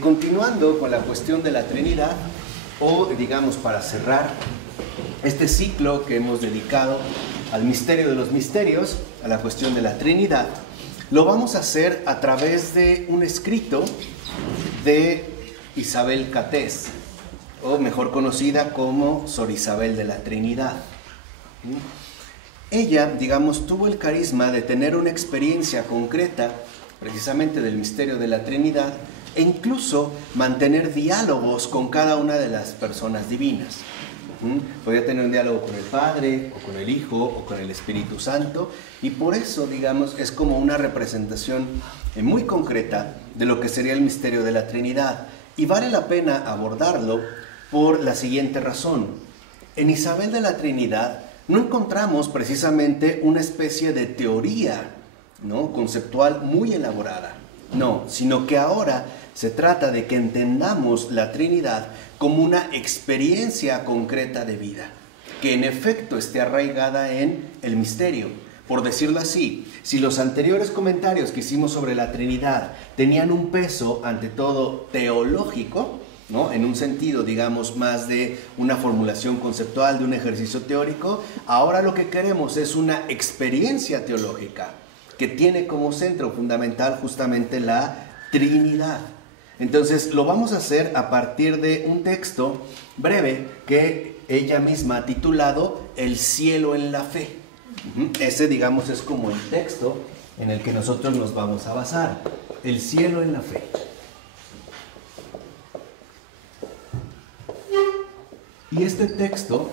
Continuando con la cuestión de la Trinidad, o digamos para cerrar este ciclo que hemos dedicado al misterio de los misterios, a la cuestión de la Trinidad, lo vamos a hacer a través de un escrito de Isabel Catés, o mejor conocida como Sor Isabel de la Trinidad. Ella, digamos, tuvo el carisma de tener una experiencia concreta, precisamente del misterio de la Trinidad, e incluso mantener diálogos con cada una de las personas divinas. Podía tener un diálogo con el Padre, o con el Hijo, o con el Espíritu Santo, y por eso, digamos, es como una representación muy concreta de lo que sería el misterio de la Trinidad. Y vale la pena abordarlo por la siguiente razón. En Isabel de la Trinidad no encontramos precisamente una especie de teoría, ¿no?, conceptual muy elaborada. No, sino que ahora se trata de que entendamos la Trinidad como una experiencia concreta de vida, que en efecto esté arraigada en el misterio. Por decirlo así, si los anteriores comentarios que hicimos sobre la Trinidad tenían un peso, ante todo, teológico, ¿no?, en un sentido, digamos, más de una formulación conceptual, de un ejercicio teórico, ahora lo que queremos es una experiencia teológica que tiene como centro fundamental justamente la Trinidad. Entonces lo vamos a hacer a partir de un texto breve que ella misma ha titulado El cielo en la fe. Ese, digamos, es como el texto en el que nosotros nos vamos a basar. El cielo en la fe. Y este texto,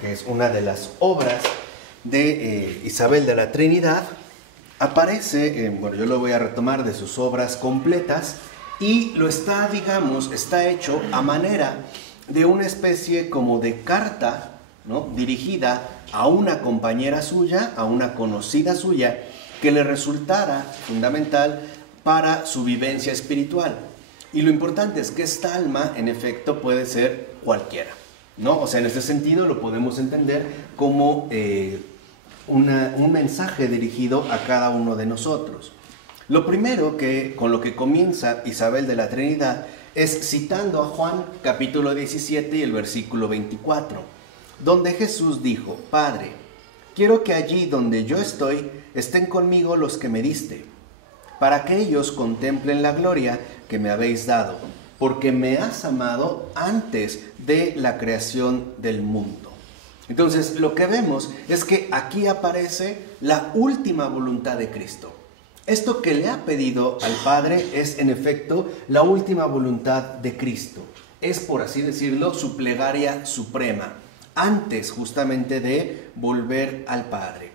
que es una de las obras de Isabel de la Trinidad, aparece, bueno, yo lo voy a retomar de sus obras completas, y lo está, digamos, está hecho a manera de una especie como de carta, ¿no?, dirigida a una compañera suya, a una conocida suya, que le resultara fundamental para su vivencia espiritual. Y lo importante es que esta alma, en efecto, puede ser cualquiera, ¿no? O sea, en este sentido lo podemos entender como un mensaje dirigido a cada uno de nosotros. Lo primero con lo que comienza Isabel de la Trinidad es citando a Juan capítulo 17 y el versículo 24, donde Jesús dijo: Padre, quiero que allí donde yo estoy estén conmigo los que me diste, para que ellos contemplen la gloria que me habéis dado, porque me has amado antes de la creación del mundo. Entonces, lo que vemos es que aquí aparece la última voluntad de Cristo. Esto que le ha pedido al Padre es, en efecto, la última voluntad de Cristo. Es, por así decirlo, su plegaria suprema, antes justamente de volver al Padre.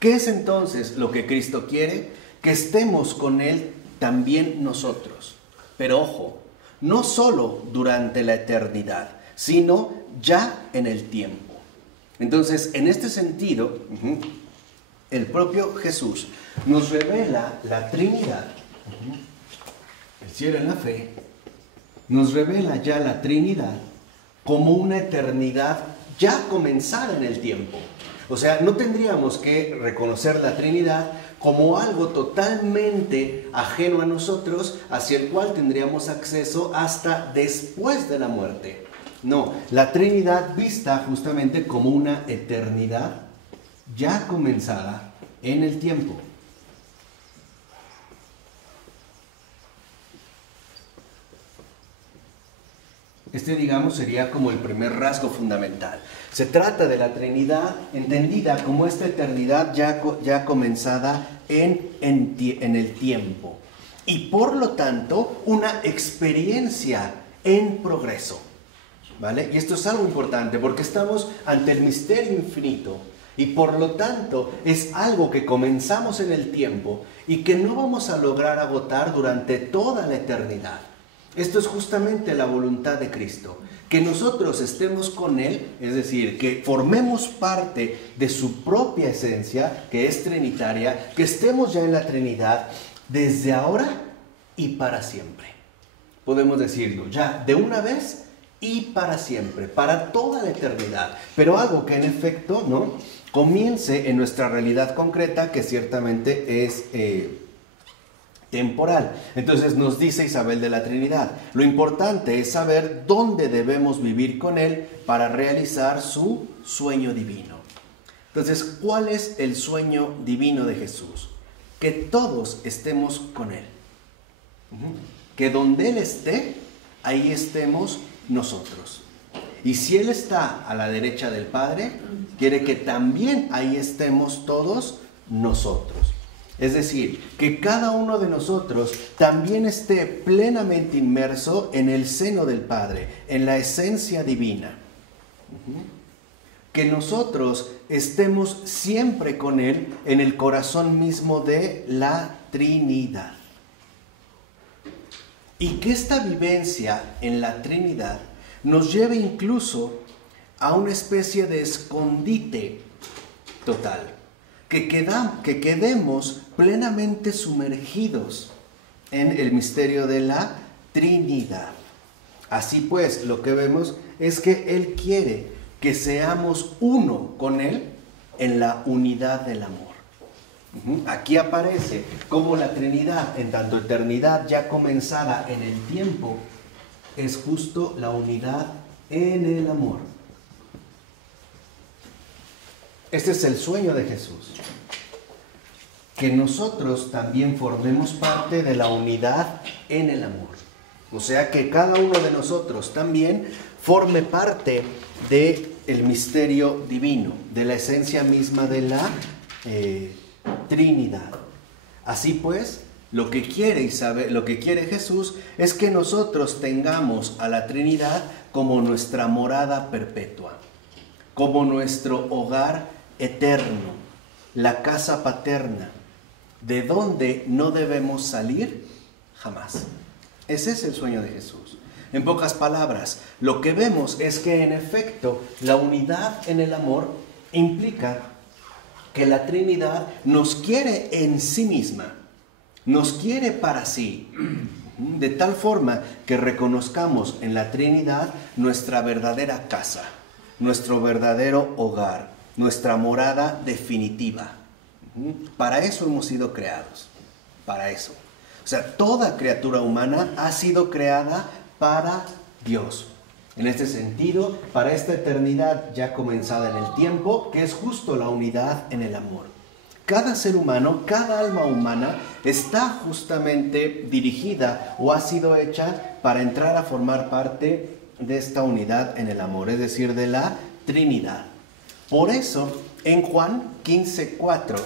¿Qué es entonces lo que Cristo quiere? Que estemos con Él también nosotros. Pero ojo, no solo durante la eternidad, sino ya en el tiempo. Entonces, en este sentido, el propio Jesús nos revela la Trinidad, el cielo en la fe, nos revela ya la Trinidad como una eternidad ya comenzada en el tiempo. O sea, no tendríamos que reconocer la Trinidad como algo totalmente ajeno a nosotros, hacia el cual tendríamos acceso hasta después de la muerte. No, la Trinidad vista justamente como una eternidad ya comenzada en el tiempo. Este, digamos, sería como el primer rasgo fundamental. Se trata de la Trinidad entendida como esta eternidad ya comenzada en el tiempo. Y por lo tanto, una experiencia en progreso. ¿Vale? Y esto es algo importante porque estamos ante el misterio infinito y por lo tanto es algo que comenzamos en el tiempo y que no vamos a lograr agotar durante toda la eternidad. Esto es justamente la voluntad de Cristo, que nosotros estemos con Él, es decir, que formemos parte de su propia esencia, que es trinitaria, que estemos ya en la Trinidad desde ahora y para siempre. Podemos decirlo ya de una vez y para siempre, para toda la eternidad, pero algo que en efecto, ¿no?, comience en nuestra realidad concreta, que ciertamente es temporal. Entonces nos dice Isabel de la Trinidad, lo importante es saber dónde debemos vivir con Él para realizar su sueño divino. Entonces, ¿cuál es el sueño divino de Jesús? Que todos estemos con Él. Que donde Él esté, ahí estemos nosotros. Y si Él está a la derecha del Padre, quiere que también ahí estemos todos nosotros. Es decir, que cada uno de nosotros también esté plenamente inmerso en el seno del Padre, en la esencia divina. Que nosotros estemos siempre con Él en el corazón mismo de la Trinidad. Y que esta vivencia en la Trinidad nos lleve incluso a una especie de escondite total. Que quedemos plenamente sumergidos en el misterio de la Trinidad. Así pues, lo que vemos es que Él quiere que seamos uno con Él en la unidad del amor. Aquí aparece como la Trinidad, en tanto eternidad ya comenzada en el tiempo, es justo la unidad en el amor. Este es el sueño de Jesús. Que nosotros también formemos parte de la unidad en el amor. O sea, que cada uno de nosotros también forme parte del misterio divino, de la esencia misma de la Trinidad. Así pues, lo que quiere Jesús es que nosotros tengamos a la Trinidad como nuestra morada perpetua, como nuestro hogar eterno, la casa paterna, de donde no debemos salir jamás. Ese es el sueño de Jesús. En pocas palabras, lo que vemos es que en efecto la unidad en el amor implica que la Trinidad nos quiere en sí misma, nos quiere para sí, de tal forma que reconozcamos en la Trinidad nuestra verdadera casa, nuestro verdadero hogar, nuestra morada definitiva. Para eso hemos sido creados, para eso. O sea, toda criatura humana ha sido creada para Dios. En este sentido, para esta eternidad ya comenzada en el tiempo, que es justo la unidad en el amor. Cada ser humano, cada alma humana está justamente dirigida o ha sido hecha para entrar a formar parte de esta unidad en el amor, es decir, de la Trinidad. Por eso, en Juan 15:4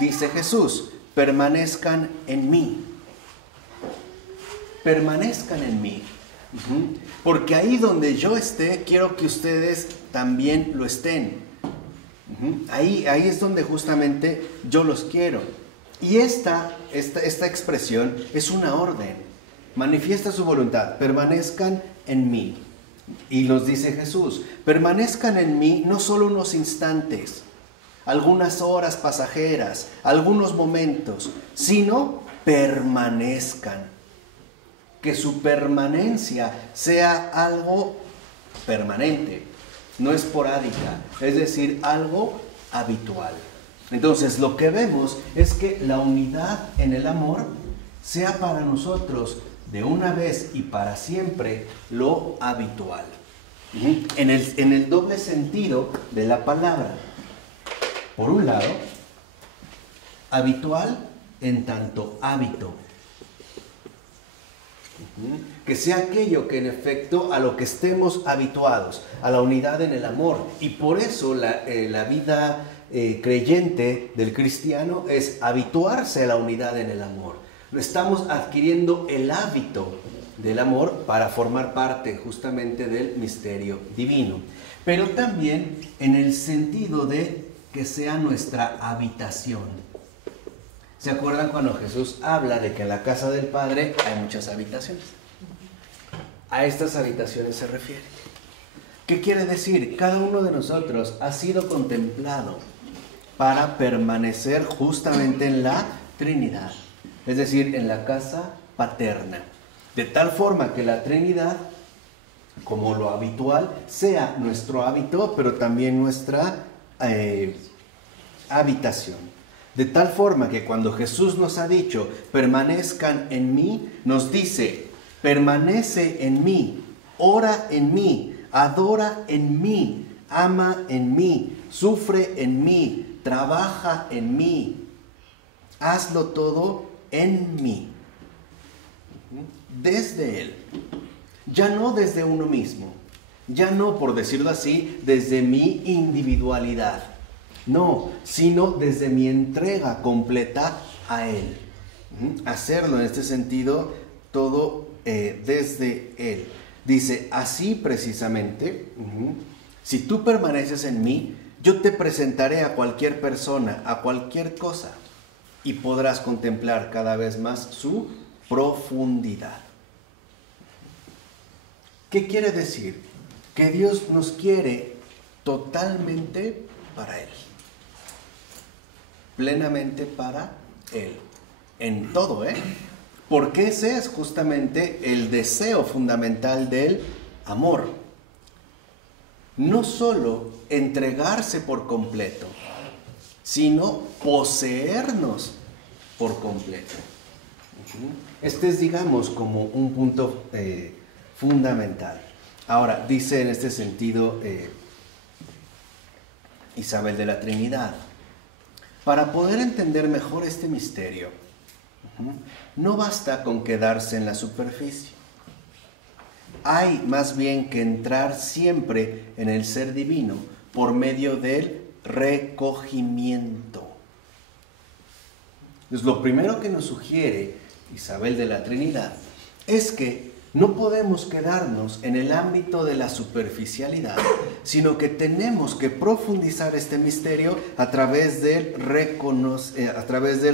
dice Jesús, permanezcan en mí. Permanezcan en mí. Porque ahí donde yo esté, quiero que ustedes también lo estén. Ahí es donde justamente yo los quiero. Y esta expresión es una orden. Manifiesta su voluntad. Permanezcan en mí. Y nos dice Jesús, permanezcan en mí no solo unos instantes, algunas horas pasajeras, algunos momentos, sino permanezcan. Que su permanencia sea algo permanente, no esporádica, es decir, algo habitual. Entonces, lo que vemos es que la unidad en el amor sea para nosotros de una vez y para siempre lo habitual. En el doble sentido de la palabra. Por un lado, habitual en tanto hábito. Que sea aquello que en efecto a lo que estemos habituados, a la unidad en el amor. Y por eso la vida creyente del cristiano es habituarse a la unidad en el amor. Estamos adquiriendo el hábito del amor para formar parte justamente del misterio divino. Pero también en el sentido de que sea nuestra habitación. ¿Se acuerdan cuando Jesús habla de que en la casa del Padre hay muchas habitaciones? A estas habitaciones se refiere. ¿Qué quiere decir? Cada uno de nosotros ha sido contemplado para permanecer justamente en la Trinidad, es decir, en la casa paterna. De tal forma que la Trinidad, como lo habitual, sea nuestro hábito, pero también nuestra habitación. De tal forma que cuando Jesús nos ha dicho, permanezcan en mí, nos dice, permanece en mí, ora en mí, adora en mí, ama en mí, sufre en mí, trabaja en mí, hazlo todo en mí, desde Él, ya no desde uno mismo, ya no, por decirlo así, desde mi individualidad. No, sino desde mi entrega completa a Él. Hacerlo en este sentido, todo desde Él. Dice, así precisamente, si tú permaneces en mí, yo te presentaré a cualquier persona, a cualquier cosa, y podrás contemplar cada vez más su profundidad. ¿Qué quiere decir? Que Dios nos quiere totalmente para Él. Plenamente para Él, en todo, porque ese es justamente el deseo fundamental del amor. No solo entregarse por completo, sino poseernos por completo. Este es, digamos, como un punto fundamental. Ahora, dice en este sentido Isabel de la Trinidad, para poder entender mejor este misterio, no basta con quedarse en la superficie. Hay más bien que entrar siempre en el ser divino por medio del recogimiento. Entonces, lo primero que nos sugiere Isabel de la Trinidad es que no podemos quedarnos en el ámbito de la superficialidad, sino que tenemos que profundizar este misterio a través del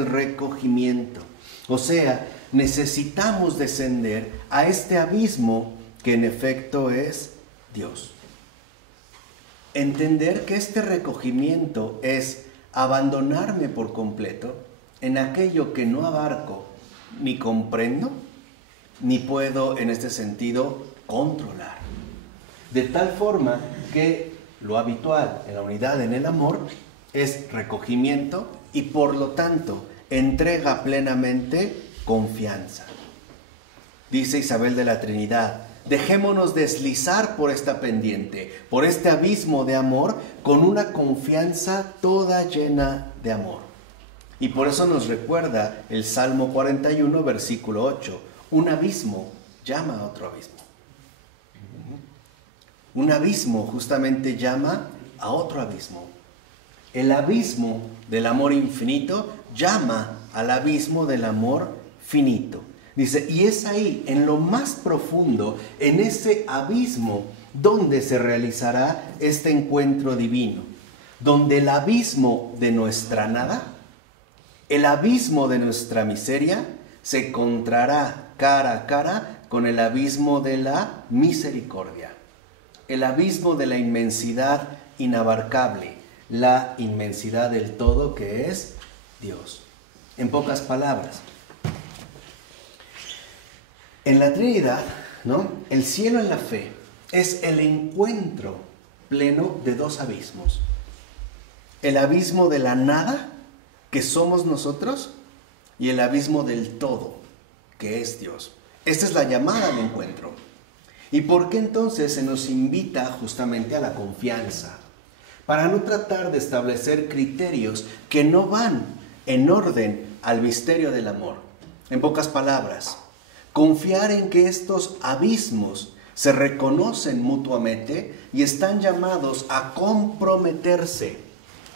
recogimiento. O sea, necesitamos descender a este abismo que en efecto es Dios. Entender que este recogimiento es abandonarme por completo en aquello que no abarco ni comprendo, ni puedo en este sentido controlar. De tal forma que lo habitual en la unidad, en el amor, es recogimiento y por lo tanto entrega plenamente confianza. Dice Isabel de la Trinidad, dejémonos deslizar por esta pendiente, por este abismo de amor, con una confianza toda llena de amor. Y por eso nos recuerda el Salmo 41, versículo 8. Un abismo llama a otro abismo. Un abismo justamente llama a otro abismo. El abismo del amor infinito llama al abismo del amor finito. Dice, y es ahí, en lo más profundo, en ese abismo, donde se realizará este encuentro divino. Donde el abismo de nuestra nada, el abismo de nuestra miseria, se encontrará cara a cara con el abismo de la misericordia, el abismo de la inmensidad inabarcable, la inmensidad del todo que es Dios. En pocas palabras, en la Trinidad, ¿no? El cielo en la fe es el encuentro pleno de dos abismos. El abismo de la nada, que somos nosotros, y el abismo del todo, que es Dios. Esta es la llamada al encuentro. ¿Y por qué entonces se nos invita justamente a la confianza? Para no tratar de establecer criterios que no van en orden al misterio del amor. En pocas palabras, confiar en que estos abismos se reconocen mutuamente y están llamados a comprometerse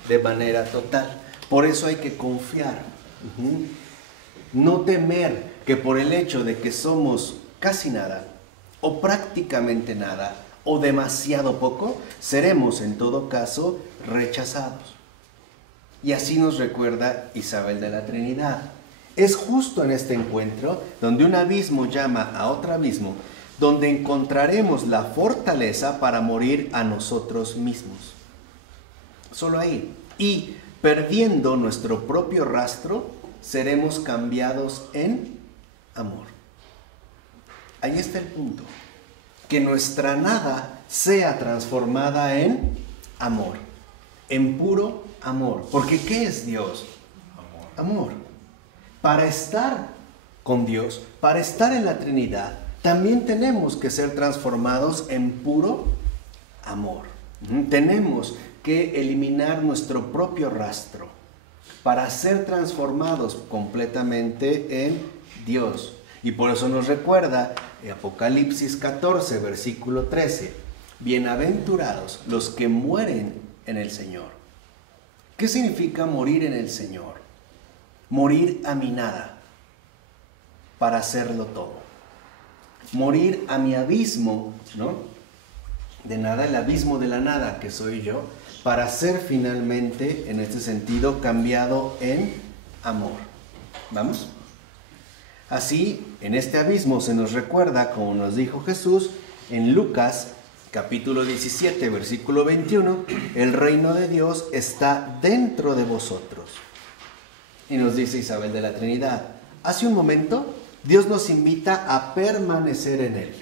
de manera total. Por eso hay que confiar. No temer que por el hecho de que somos casi nada, o prácticamente nada, o demasiado poco, seremos en todo caso rechazados. Y así nos recuerda Isabel de la Trinidad. Es justo en este encuentro, donde un abismo llama a otro abismo, donde encontraremos la fortaleza para morir a nosotros mismos. Solo ahí. Y perdiendo nuestro propio rastro, seremos cambiados en amor. Ahí está el punto. Que nuestra nada sea transformada en amor. En puro amor. Porque ¿qué es Dios? amor. Para estar con Dios, para estar en la Trinidad, también tenemos que ser transformados en puro amor. Tenemos que eliminar nuestro propio rastro para ser transformados completamente en Dios. Y por eso nos recuerda Apocalipsis 14, versículo 13. Bienaventurados los que mueren en el Señor. ¿Qué significa morir en el Señor? Morir a mi nada para hacerlo todo. Morir a mi abismo, ¿no? De nada, el abismo de la nada que soy yo, para ser finalmente, en este sentido, cambiado en amor. ¿Vamos? Así, en este abismo se nos recuerda, como nos dijo Jesús, en Lucas capítulo 17, versículo 21, el reino de Dios está dentro de vosotros. Y nos dice Isabel de la Trinidad, hace un momento Dios nos invita a permanecer en Él.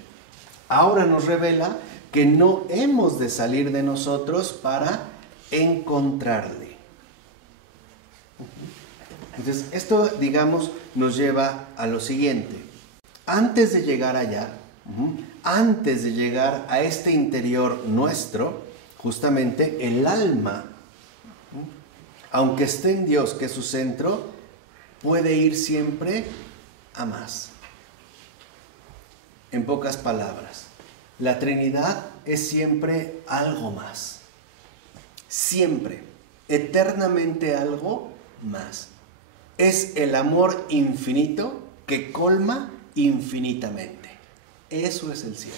Ahora nos revela que no hemos de salir de nosotros para encontrarle. Entonces, esto, digamos, nos lleva a lo siguiente. Antes de llegar allá, antes de llegar a este interior nuestro, justamente el alma, aunque esté en Dios, que es su centro, puede ir siempre a más. En pocas palabras, la Trinidad es siempre algo más. Siempre, eternamente algo más. Es el amor infinito que colma infinitamente. Eso es el cielo.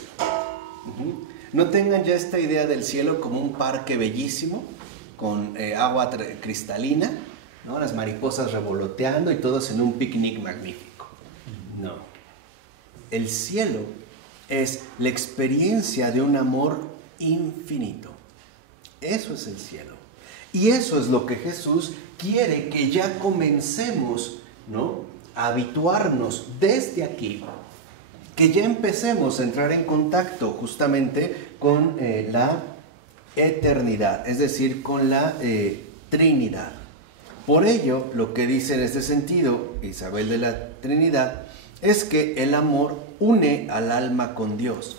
No tengan ya esta idea del cielo como un parque bellísimo, con agua cristalina, ¿no? Las mariposas revoloteando y todos en un picnic magnífico. No. El cielo es la experiencia de un amor infinito. Eso es el cielo. Y eso es lo que Jesús quiere que ya comencemos, ¿no?, a habituarnos desde aquí. Que ya empecemos a entrar en contacto justamente con la eternidad, es decir, con la Trinidad. Por ello, lo que dice en este sentido Isabel de la Trinidad es que el amor une al alma con Dios.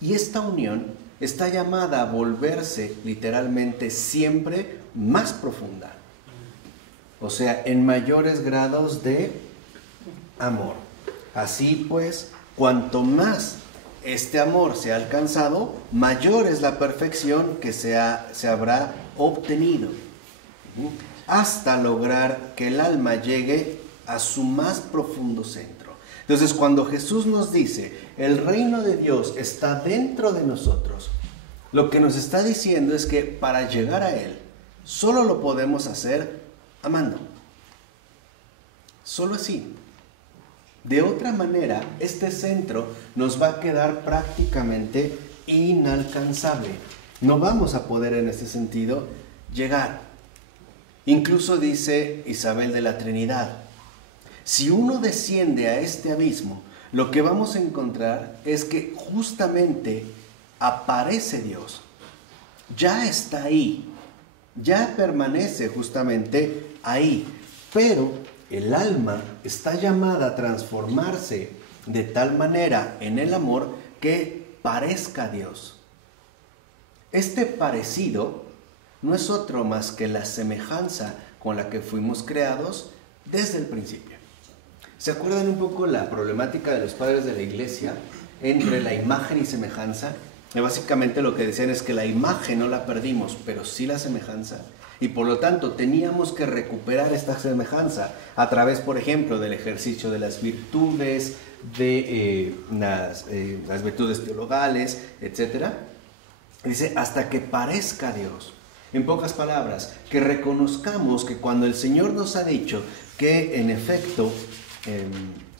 Y esta unión está llamada a volverse literalmente siempre más profunda. O sea, en mayores grados de amor. Así pues, cuanto más este amor se ha alcanzado, mayor es la perfección que se habrá obtenido, hasta lograr que el alma llegue a su más profundo centro. Entonces, cuando Jesús nos dice, el reino de Dios está dentro de nosotros, lo que nos está diciendo es que para llegar a Él, solo lo podemos hacer amando. Solo así. De otra manera, este centro nos va a quedar prácticamente inalcanzable. No vamos a poder en este sentido llegar. Incluso dice Isabel de la Trinidad, si uno desciende a este abismo, lo que vamos a encontrar es que justamente aparece Dios. Ya está ahí, ya permanece justamente ahí, pero el alma está llamada a transformarse de tal manera en el amor que parezca a Dios. Este parecido no es otro más que la semejanza con la que fuimos creados desde el principio. ¿Se acuerdan un poco la problemática de los padres de la iglesia entre la imagen y semejanza? Y básicamente lo que decían es que la imagen no la perdimos, pero sí la semejanza. Y por lo tanto teníamos que recuperar esta semejanza a través, por ejemplo, del ejercicio de las virtudes, de las virtudes teologales, etc. Dice, hasta que parezca Dios. En pocas palabras, que reconozcamos que cuando el Señor nos ha dicho que en efecto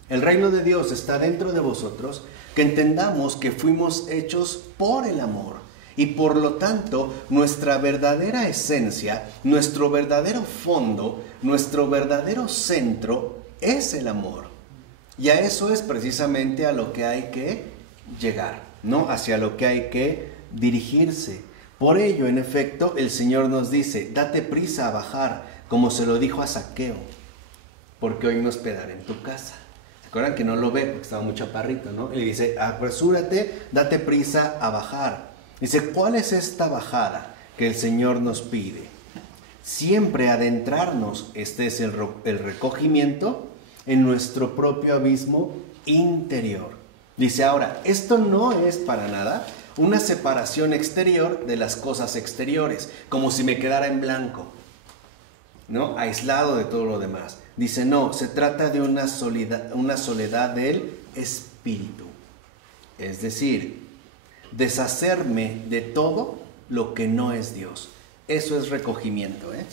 el reino de Dios está dentro de vosotros, que entendamos que fuimos hechos por el amor. Y por lo tanto, nuestra verdadera esencia, nuestro verdadero fondo, nuestro verdadero centro es el amor. Y a eso es precisamente a lo que hay que llegar, ¿no? Hacia lo que hay que dirigirse. Por ello, en efecto, el Señor nos dice, date prisa a bajar como se lo dijo a Zaqueo, porque hoy me hospedaré en tu casa. ¿Se acuerdan que no lo ve porque estaba muy chaparrito, ¿no? Y le dice, apresúrate, date prisa a bajar. Dice, ¿cuál es esta bajada que el Señor nos pide? Siempre adentrarnos, este es el recogimiento en nuestro propio abismo interior. Dice ahora, esto no es para nada una separación exterior de las cosas exteriores, como si me quedara en blanco, ¿no? Aislado de todo lo demás. Dice, no, se trata de una soledad del espíritu. Es decir, deshacerme de todo lo que no es Dios. Eso es recogimiento, ¿eh?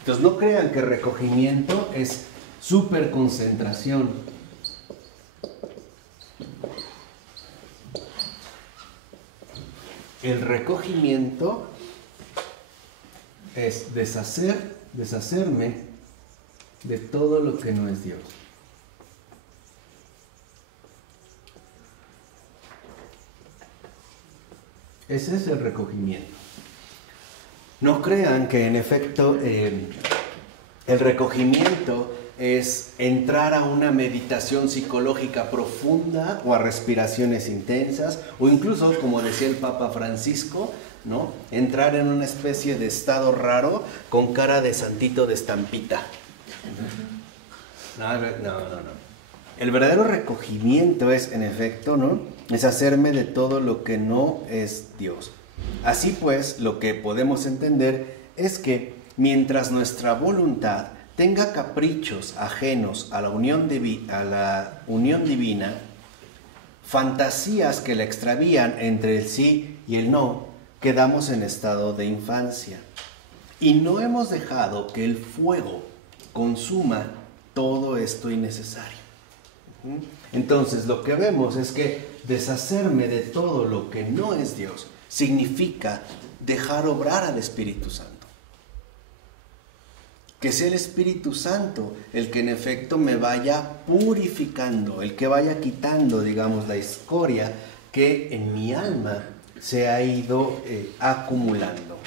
Entonces no crean que recogimiento es súper concentración. El recogimiento es deshacerme de todo lo que no es Dios. Ese es el recogimiento. No crean que en efecto el recogimiento es entrar a una meditación psicológica profunda o a respiraciones intensas o incluso, como decía el Papa Francisco, ¿no? Entrar en una especie de estado raro con cara de santito de estampita. No. El verdadero recogimiento es, en efecto, ¿no? Es hacerme de todo lo que no es Dios. Así pues, lo que podemos entender es que mientras nuestra voluntad tenga caprichos ajenos a la unión divina, fantasías que la extravían entre el sí y el no, quedamos en estado de infancia. Y no hemos dejado que el fuego consuma todo esto innecesario. Entonces, lo que vemos es que deshacerme de todo lo que no es Dios significa dejar obrar al Espíritu Santo. Que sea el Espíritu Santo el que en efecto me vaya purificando, el que vaya quitando, digamos, la escoria que en mi alma se ha ido acumulando.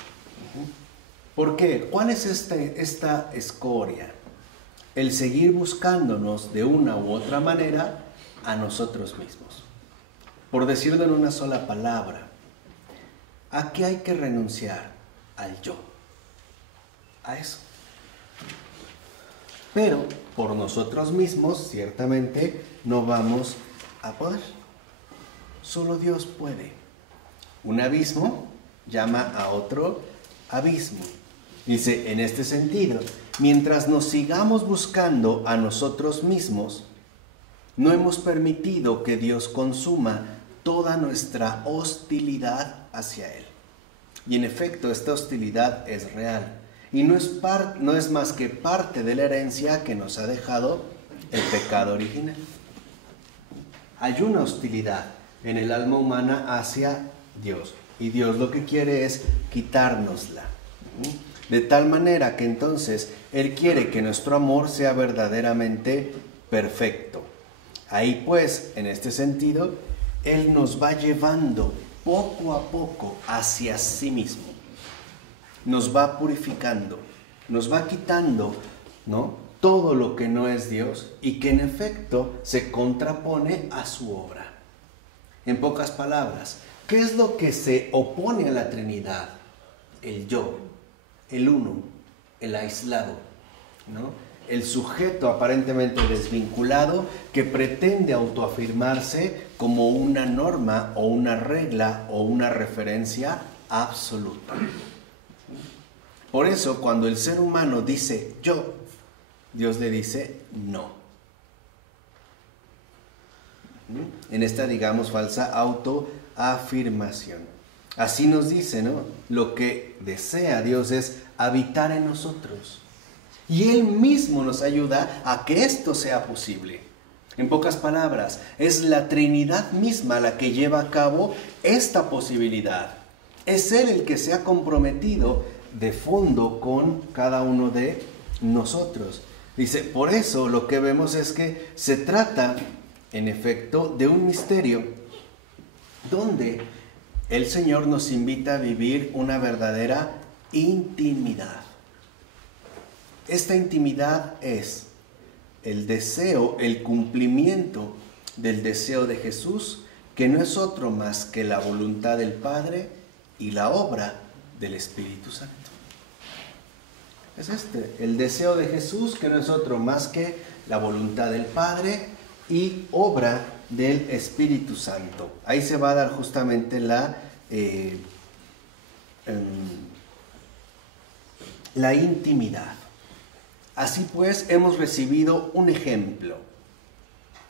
¿Por qué? ¿Cuál es esta escoria? El seguir buscándonos de una u otra manera a nosotros mismos. Por decirlo en una sola palabra, ¿a qué hay que renunciar? Al yo. A eso. Pero por nosotros mismos, ciertamente, no vamos a poder. Solo Dios puede. Un abismo llama a otro abismo. Dice, en este sentido, mientras nos sigamos buscando a nosotros mismos, no hemos permitido que Dios consuma toda nuestra hostilidad hacia Él. Y en efecto, esta hostilidad es real. Y no es más que parte de la herencia que nos ha dejado el pecado original. Hay una hostilidad en el alma humana hacia Dios. Y Dios lo que quiere es quitárnosla. De tal manera que entonces Él quiere que nuestro amor sea verdaderamente perfecto. Ahí pues, en este sentido, Él nos va llevando poco a poco hacia sí mismo. Nos va purificando, nos va quitando, ¿no?, todo lo que no es Dios y que en efecto se contrapone a su obra. En pocas palabras, ¿qué es lo que se opone a la Trinidad? El yo, el uno, el aislado, ¿no? El sujeto aparentemente desvinculado que pretende autoafirmarse como una norma o una regla o una referencia absoluta. Por eso, cuando el ser humano dice yo, Dios le dice no. En esta, digamos, falsa autoafirmación. Así nos dice, ¿no? Lo que desea Dios es habitar en nosotros. Y Él mismo nos ayuda a que esto sea posible. En pocas palabras, es la Trinidad misma la que lleva a cabo esta posibilidad. Es Él el que se ha comprometido de fondo con cada uno de nosotros. Dice, por eso lo que vemos es que se trata, en efecto, de un misterio donde el Señor nos invita a vivir una verdadera intimidad. Esta intimidad es el deseo, el cumplimiento del deseo de Jesús, que no es otro más que la voluntad del Padre y la obra del Espíritu Santo. Es el deseo de Jesús, que no es otro más que la voluntad del Padre y obra del Espíritu Santo. Ahí se va a dar justamente la intimidad. Así pues, hemos recibido un ejemplo: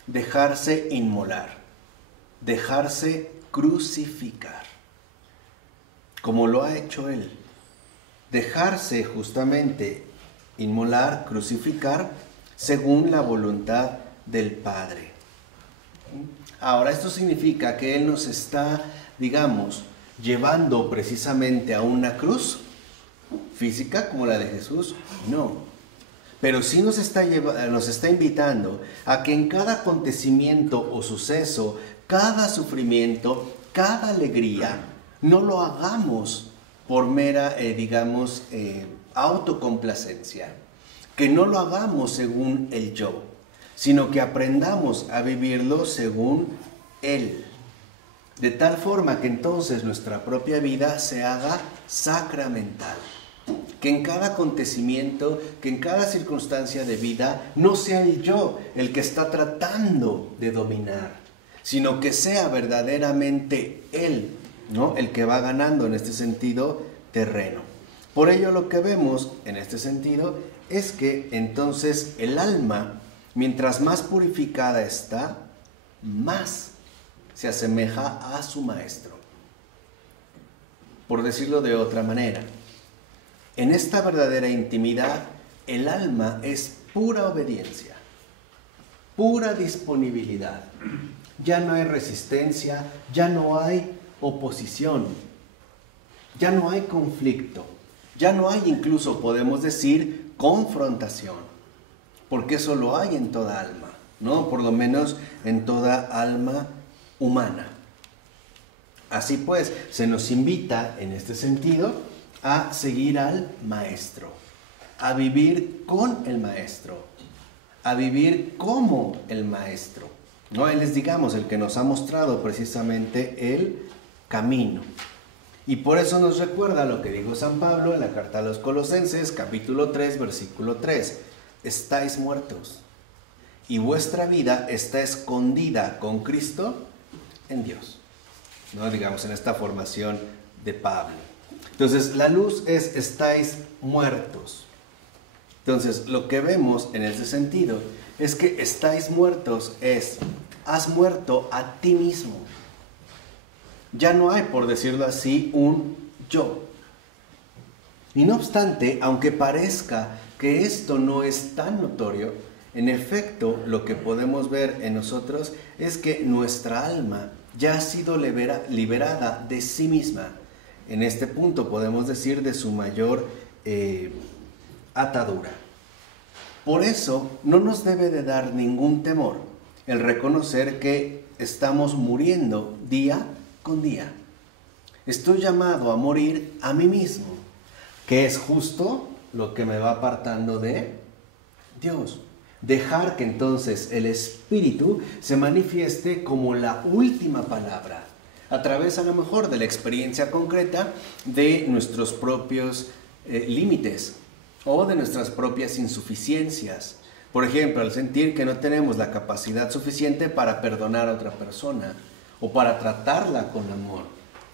dejarse inmolar, dejarse crucificar, como lo ha hecho Él. Dejarse justamente inmolar, crucificar, según la voluntad del Padre. Ahora, esto significa que Él nos está, digamos, llevando precisamente a una cruz física como la de Jesús. No. Pero sí nos está invitando a que en cada acontecimiento o suceso, cada sufrimiento, cada alegría, no lo hagamos por mera, autocomplacencia. Que no lo hagamos según el yo, sino que aprendamos a vivirlo según Él. De tal forma que entonces nuestra propia vida se haga sacramental. Que en cada acontecimiento, que en cada circunstancia de vida, no sea el yo el que está tratando de dominar, sino que sea verdaderamente Él, ¿no?, el que va ganando en este sentido terreno. Por ello, lo que vemos en este sentido es que entonces el alma, mientras más purificada está, más se asemeja a su maestro. Por decirlo de otra manera, en esta verdadera intimidad, el alma es pura obediencia, pura disponibilidad. Ya no hay resistencia, ya no hay oposición, ya no hay conflicto, ya no hay, incluso podemos decir, confrontación, porque eso lo hay en toda alma, ¿no? Por lo menos en toda alma humana. Así pues, se nos invita en este sentido a seguir al Maestro, a vivir con el Maestro, a vivir como el Maestro, ¿no? Él es, digamos, el que nos ha mostrado precisamente el camino. Y por eso nos recuerda lo que dijo San Pablo en la carta a los Colosenses, capítulo 3, versículo 3. Estáis muertos, y vuestra vida está escondida con Cristo en Dios, ¿no? Digamos, en esta formación de Pablo. Entonces, la luz es: estáis muertos. Entonces, lo que vemos en ese sentido es que estáis muertos es: has muerto a ti mismo. Ya no hay, por decirlo así, un yo. Y no obstante, aunque parezca que esto no es tan notorio, en efecto, lo que podemos ver en nosotros es que nuestra alma ya ha sido liberada de sí misma. En este punto podemos decir de su mayor atadura. Por eso no nos debe de dar ningún temor el reconocer que estamos muriendo día con día. Estoy llamado a morir a mí mismo, que es justo lo que me va apartando de Dios. Dejar que entonces el Espíritu se manifieste como la última palabra, a través a lo mejor de la experiencia concreta de nuestros propios límites o de nuestras propias insuficiencias. Por ejemplo, al sentir que no tenemos la capacidad suficiente para perdonar a otra persona o para tratarla con amor,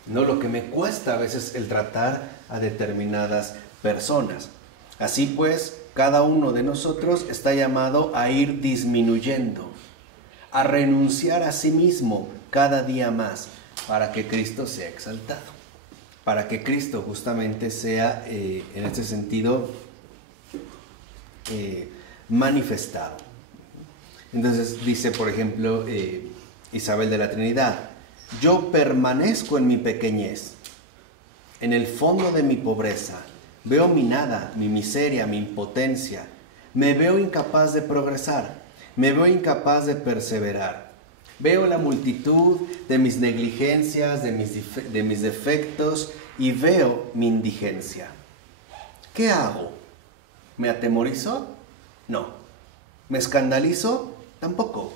¿no? Lo que me cuesta a veces el tratar a determinadas personas. Así pues, cada uno de nosotros está llamado a ir disminuyendo, a renunciar a sí mismo cada día más, para que Cristo sea exaltado, para que Cristo justamente sea, en este sentido, manifestado. Entonces dice, por ejemplo, Isabel de la Trinidad: yo permanezco en mi pequeñez, en el fondo de mi pobreza, veo mi nada, mi miseria, mi impotencia, me veo incapaz de progresar, me veo incapaz de perseverar. Veo la multitud de mis negligencias, de mis defectos, y veo mi indigencia. ¿Qué hago? ¿Me atemorizo? No. ¿Me escandalizo? Tampoco.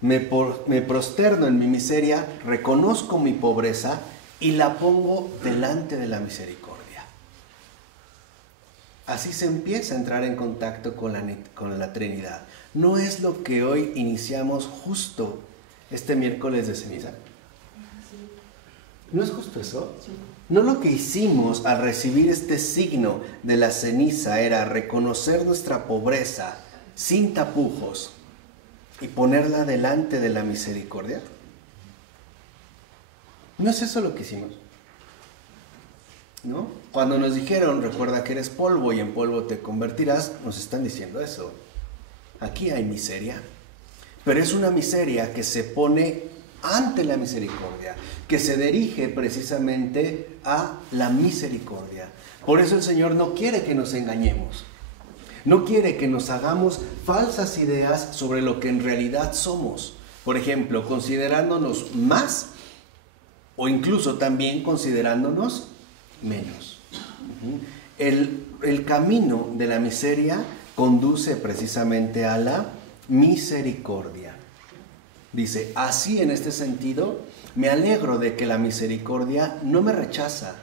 Me prosterno en mi miseria, reconozco mi pobreza y la pongo delante de la misericordia. Así se empieza a entrar en contacto con la Trinidad. ¿No es lo que hoy iniciamos justo este miércoles de ceniza? ¿No es justo eso? ¿No lo que hicimos al recibir este signo de la ceniza era reconocer nuestra pobreza sin tapujos y ponerla delante de la misericordia? ¿No es eso lo que hicimos? ¿No? Cuando nos dijeron, recuerda que eres polvo y en polvo te convertirás, nos están diciendo eso. Aquí hay miseria, pero es una miseria que se pone ante la misericordia, que se dirige precisamente a la misericordia. Por eso el Señor no quiere que nos engañemos, no quiere que nos hagamos falsas ideas sobre lo que en realidad somos. Por ejemplo, considerándonos más o incluso también considerándonos menos. El camino de la miseria conduce precisamente a la misericordia. Dice, así en este sentido, me alegro de que la misericordia no me rechaza,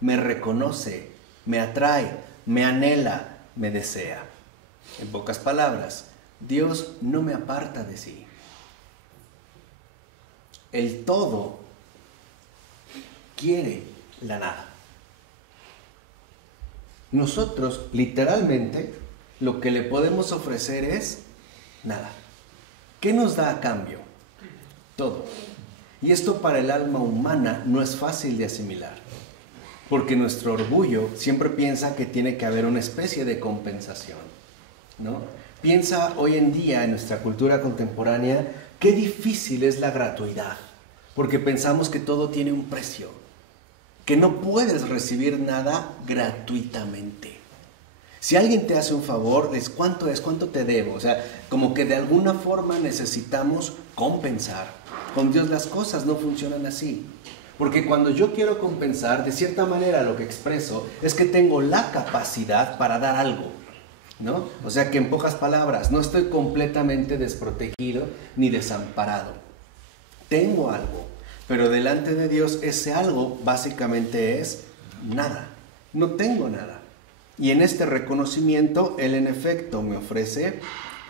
me reconoce, me atrae, me anhela, me desea. En pocas palabras, Dios no me aparta de sí. El todo quiere la nada. Nosotros, literalmente, lo que le podemos ofrecer es nada. ¿Qué nos da a cambio? Todo. Y esto para el alma humana no es fácil de asimilar, porque nuestro orgullo siempre piensa que tiene que haber una especie de compensación, ¿no? Piensa hoy en día en nuestra cultura contemporánea qué difícil es la gratuidad, porque pensamos que todo tiene un precio, que no puedes recibir nada gratuitamente. Si alguien te hace un favor, es ¿cuánto es? ¿Cuánto te debo? O sea, como que de alguna forma necesitamos compensar. Con Dios las cosas no funcionan así. Porque cuando yo quiero compensar, de cierta manera lo que expreso es que tengo la capacidad para dar algo, ¿no? O sea que en pocas palabras, no estoy completamente desprotegido ni desamparado. Tengo algo. Pero delante de Dios ese algo básicamente es nada. No tengo nada. Y en este reconocimiento Él en efecto me ofrece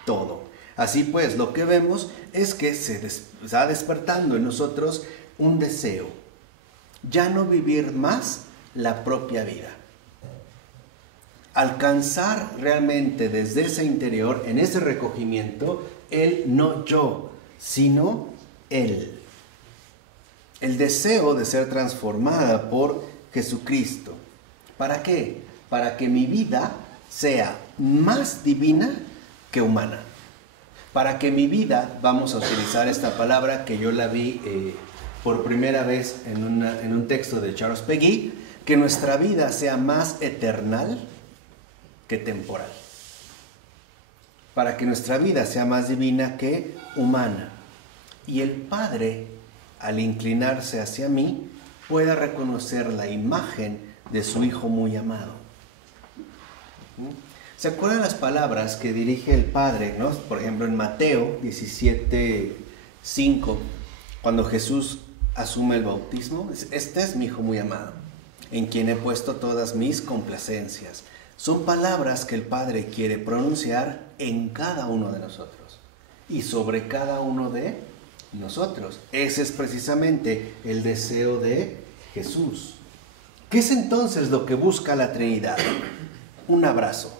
todo. Así pues, lo que vemos es que se está despertando en nosotros un deseo. Ya no vivir más la propia vida. Alcanzar realmente desde ese interior, en ese recogimiento, el no yo, sino Él. El deseo de ser transformada por Jesucristo. ¿Para qué? Para que mi vida sea más divina que humana. Para que mi vida, vamos a utilizar esta palabra que yo la vi por primera vez en un texto de Charles Peguy, que nuestra vida sea más eternal que temporal. Para que nuestra vida sea más divina que humana. Y el Padre, al inclinarse hacia mí, pueda reconocer la imagen de su Hijo muy amado. ¿Se acuerdan las palabras que dirige el Padre, ¿no? Por ejemplo, en Mateo 17:5, cuando Jesús asume el bautismo, este es mi Hijo muy amado, en quien he puesto todas mis complacencias. Son palabras que el Padre quiere pronunciar en cada uno de nosotros y sobre cada uno de nosotros. Ese es precisamente el deseo de Jesús. ¿Qué es entonces lo que busca la Trinidad? Un abrazo.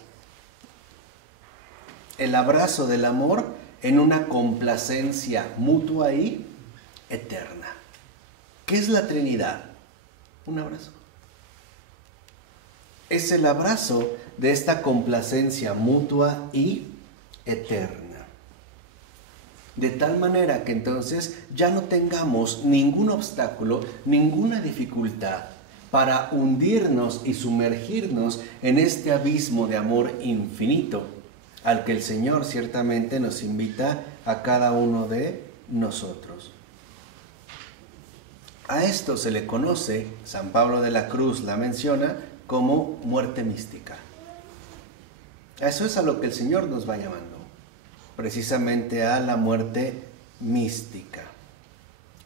El abrazo del amor en una complacencia mutua y eterna. ¿Qué es la Trinidad? Un abrazo. Es el abrazo de esta complacencia mutua y eterna. De tal manera que entonces ya no tengamos ningún obstáculo, ninguna dificultad para hundirnos y sumergirnos en este abismo de amor infinito, al que el Señor ciertamente nos invita a cada uno de nosotros. A esto se le conoce, San Pablo de la Cruz la menciona, como muerte mística. Eso es a lo que el Señor nos va llamando, precisamente a la muerte mística.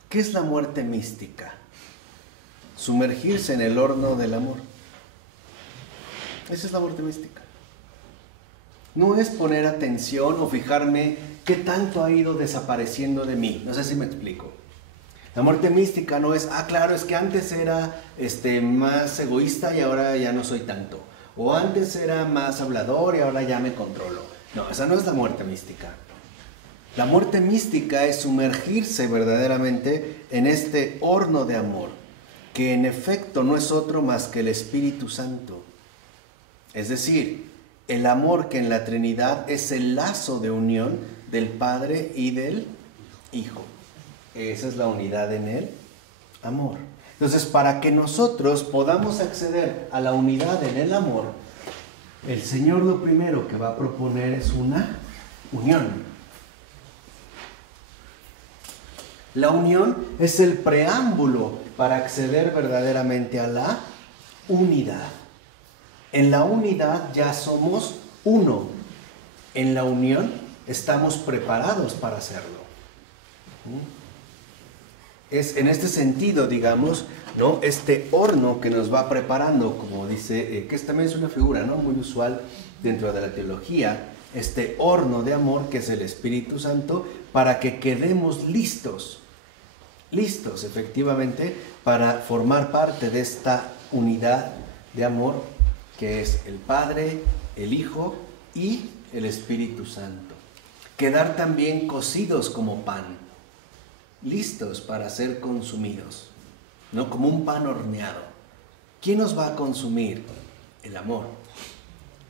¿Qué es la muerte mística? Sumergirse en el horno del amor. Esa es la muerte mística. No es poner atención o fijarme qué tanto ha ido desapareciendo de mí. No sé si me explico. La muerte mística no es, claro, es que antes era más egoísta y ahora ya no soy tanto. O antes era más hablador y ahora ya me controlo. No, esa no es la muerte mística. La muerte mística es sumergirse verdaderamente en este horno de amor, que en efecto no es otro más que el Espíritu Santo. Es decir, el amor que en la Trinidad es el lazo de unión del Padre y del Hijo. Esa es la unidad en el amor. Entonces, para que nosotros podamos acceder a la unidad en el amor, el Señor lo primero que va a proponer es una unión. La unión es el preámbulo para acceder verdaderamente a la unidad. En la unidad ya somos uno. En la unión estamos preparados para hacerlo. Es en este sentido, digamos, ¿no? Este horno que nos va preparando, como dice, que también es una figura, ¿no?, muy usual dentro de la teología, este horno de amor que es el Espíritu Santo, para que quedemos listos efectivamente para formar parte de esta unidad de amor que es el Padre, el Hijo y el Espíritu Santo. Quedar también cocidos como pan, listos para ser consumidos, no como un pan horneado. ¿Quién nos va a consumir? El amor.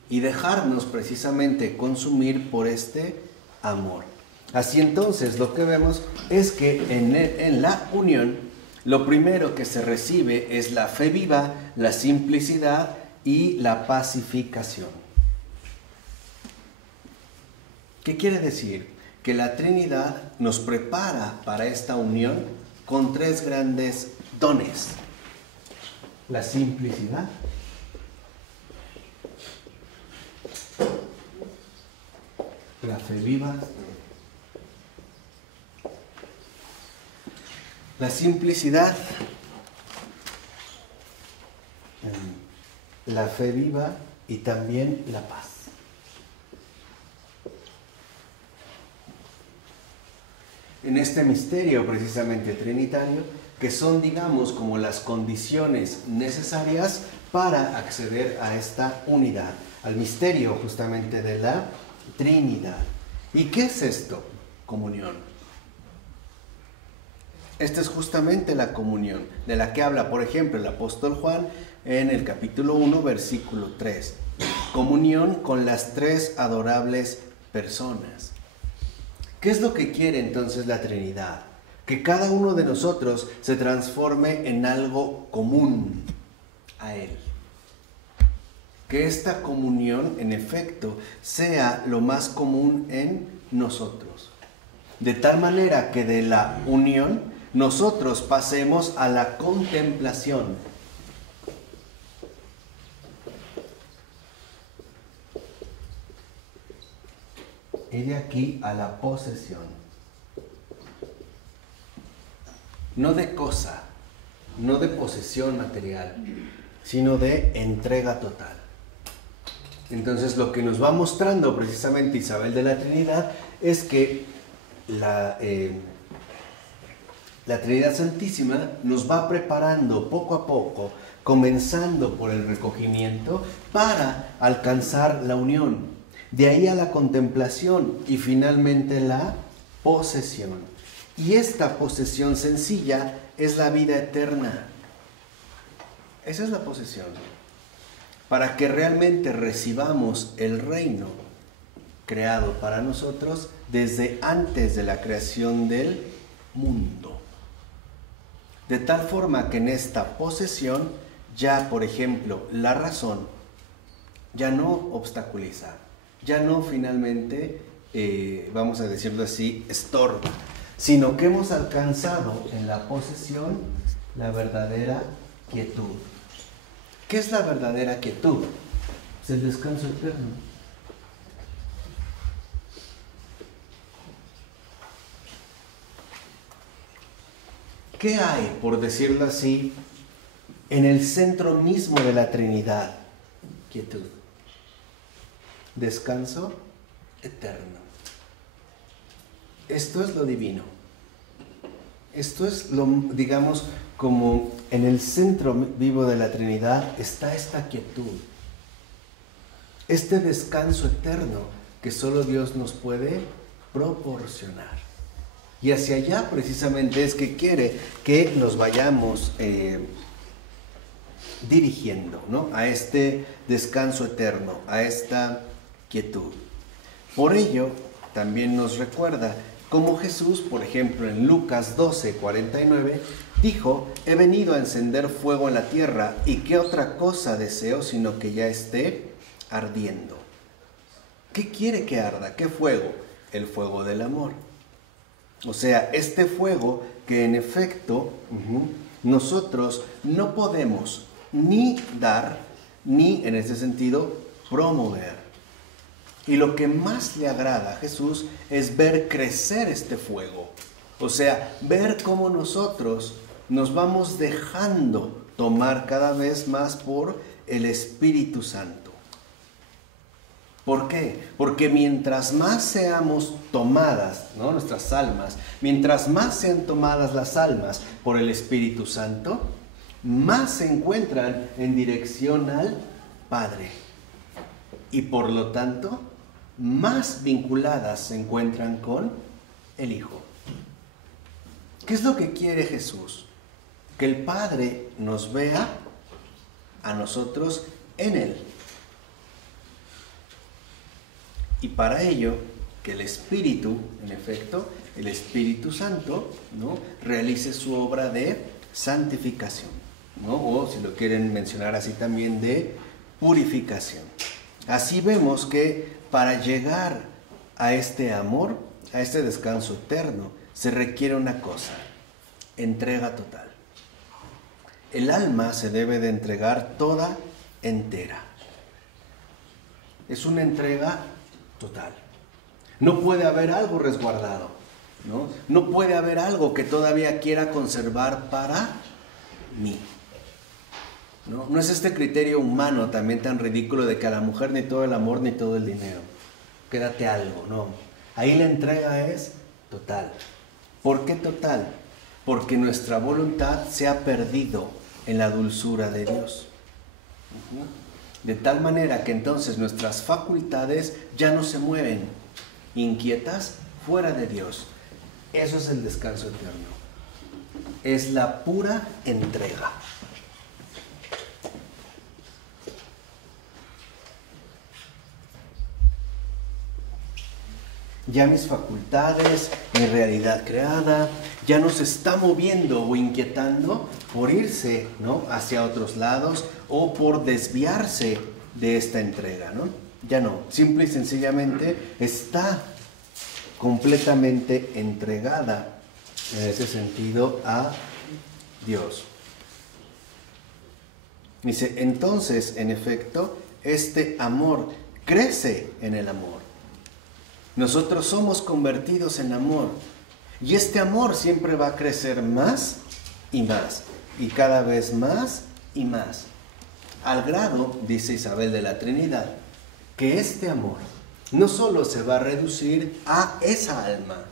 Y dejarnos precisamente consumir por este amor. Así entonces lo que vemos es que en la unión lo primero que se recibe es la fe viva, la simplicidad y la pacificación. ¿Qué quiere decir? Que la Trinidad nos prepara para esta unión con tres grandes dones: la simplicidad, la fe viva, la simplicidad, la fe viva y también la paz. En este misterio precisamente trinitario, que son, digamos, como las condiciones necesarias para acceder a esta unidad, al misterio justamente de la Trinidad. ¿Y qué es esto? Comunión. Esta es justamente la comunión de la que habla, por ejemplo, el apóstol Juan en el capítulo 1, versículo 3. Comunión con las tres adorables personas. ¿Qué es lo que quiere entonces la Trinidad? Que cada uno de nosotros se transforme en algo común a Él. Que esta comunión, en efecto, sea lo más común en nosotros. De tal manera que de la unión nosotros pasemos a la contemplación. Y de aquí a la posesión. No de cosa, no de posesión material, sino de entrega total. Entonces lo que nos va mostrando precisamente Isabel de la Trinidad es que la Trinidad Santísima nos va preparando poco a poco, comenzando por el recogimiento, para alcanzar la unión. De ahí a la contemplación y finalmente la posesión. Y esta posesión sencilla es la vida eterna. Esa es la posesión. Para que realmente recibamos el reino creado para nosotros desde antes de la creación del mundo. De tal forma que en esta posesión ya, por ejemplo, la razón ya no obstaculiza, ya no finalmente, vamos a decirlo así, estorba, sino que hemos alcanzado en la posesión la verdadera quietud. ¿Qué es la verdadera quietud? Es el descanso eterno. ¿Qué hay, por decirlo así, en el centro mismo de la Trinidad? Quietud. Descanso eterno. Esto es lo divino. Esto es lo, digamos, como en el centro vivo de la Trinidad está esta quietud. Este descanso eterno que solo Dios nos puede proporcionar. Y hacia allá precisamente es que quiere que nos vayamos dirigiendo, ¿no? A este descanso eterno, a esta quietud. Por ello, también nos recuerda cómo Jesús, por ejemplo, en Lucas 12:49, dijo: he venido a encender fuego en la tierra, y qué otra cosa deseo sino que ya esté ardiendo. ¿Qué quiere que arda? ¿Qué fuego? El fuego del amor. O sea, este fuego que en efecto nosotros no podemos ni dar, ni en ese sentido promover. Y lo que más le agrada a Jesús es ver crecer este fuego. O sea, ver cómo nosotros nos vamos dejando tomar cada vez más por el Espíritu Santo. ¿Por qué? Porque mientras más seamos tomadas, ¿no?, nuestras almas, mientras más sean tomadas las almas por el Espíritu Santo, más se encuentran en dirección al Padre. Y por lo tanto, más vinculadas se encuentran con el Hijo. ¿Qué es lo que quiere Jesús? Que el Padre nos vea a nosotros en Él. Y para ello, que el Espíritu, en efecto, el Espíritu Santo, ¿no?, realice su obra de santificación, ¿no?, o si lo quieren mencionar así también, de purificación. Así vemos que para llegar a este amor, a este descanso eterno, se requiere una cosa: entrega total. El alma se debe de entregar toda entera. Es una entrega total. No puede haber algo resguardado, ¿no? No puede haber algo que todavía quiera conservar para mí. No es este criterio humano también tan ridículo de que a la mujer ni todo el amor ni todo el dinero. Quédate algo, no. Ahí la entrega es total. ¿Por qué total? Porque nuestra voluntad se ha perdido en la dulzura de Dios. De tal manera que entonces nuestras facultades ya no se mueven inquietas fuera de Dios. Eso es el descanso eterno. Es la pura entrega. Ya mis facultades, mi realidad creada, ya no se está moviendo o inquietando por irse, ¿no?, hacia otros lados o por desviarse de esta entrega, ¿no? Ya no, simple y sencillamente está completamente entregada en ese sentido a Dios. Dice, entonces, en efecto, este amor crece en el amor. Nosotros somos convertidos en amor, y este amor siempre va a crecer más y más, y cada vez más y más, al grado, dice Isabel de la Trinidad, que este amor no solo se va a reducir a esa alma,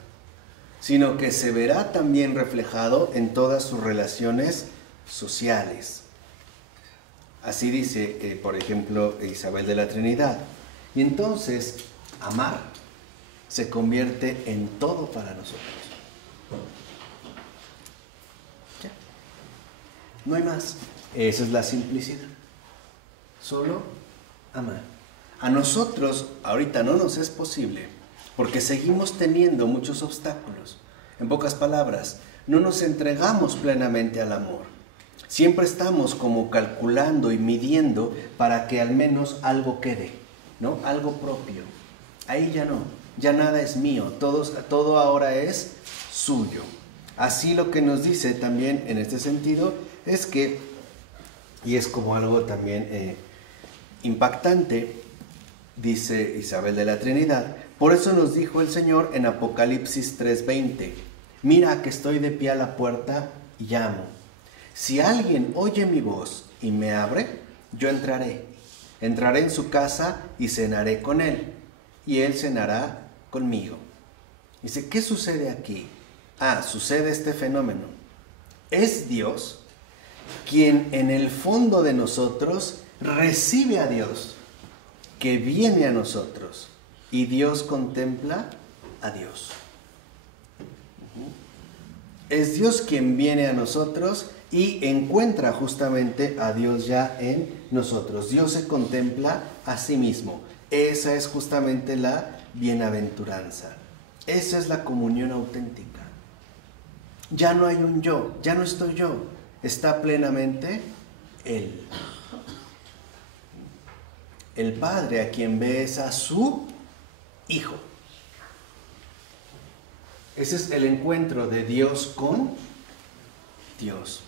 sino que se verá también reflejado en todas sus relaciones sociales. Así dice, por ejemplo, Isabel de la Trinidad. Y entonces, amar se convierte en todo para nosotros. Ya. No hay más. Esa es la simplicidad. Solo amar. A nosotros ahorita no nos es posible porque seguimos teniendo muchos obstáculos. En pocas palabras, no nos entregamos plenamente al amor. Siempre estamos como calculando y midiendo para que al menos algo quede, ¿no? Algo propio. Ahí ya no. Ya nada es mío, todo ahora es suyo. Así lo que nos dice también en este sentido es que, y es como algo también impactante, dice Isabel de la Trinidad, por eso nos dijo el Señor en Apocalipsis 3:20, mira que estoy de pie a la puerta y llamo. Si alguien oye mi voz y me abre, yo entraré. Entraré en su casa y cenaré con él, y él cenará conmigo. Dice, ¿qué sucede aquí? Sucede este fenómeno. Es Dios quien en el fondo de nosotros recibe a Dios, que viene a nosotros, y Dios contempla a Dios. Es Dios quien viene a nosotros y encuentra justamente a Dios ya en nosotros. Dios se contempla a sí mismo. Esa es justamente la bienaventuranza. Esa es la comunión auténtica. Ya no hay un yo, ya no estoy yo, está plenamente Él. El Padre a quien ve es a su Hijo. Ese es el encuentro de Dios con Dios.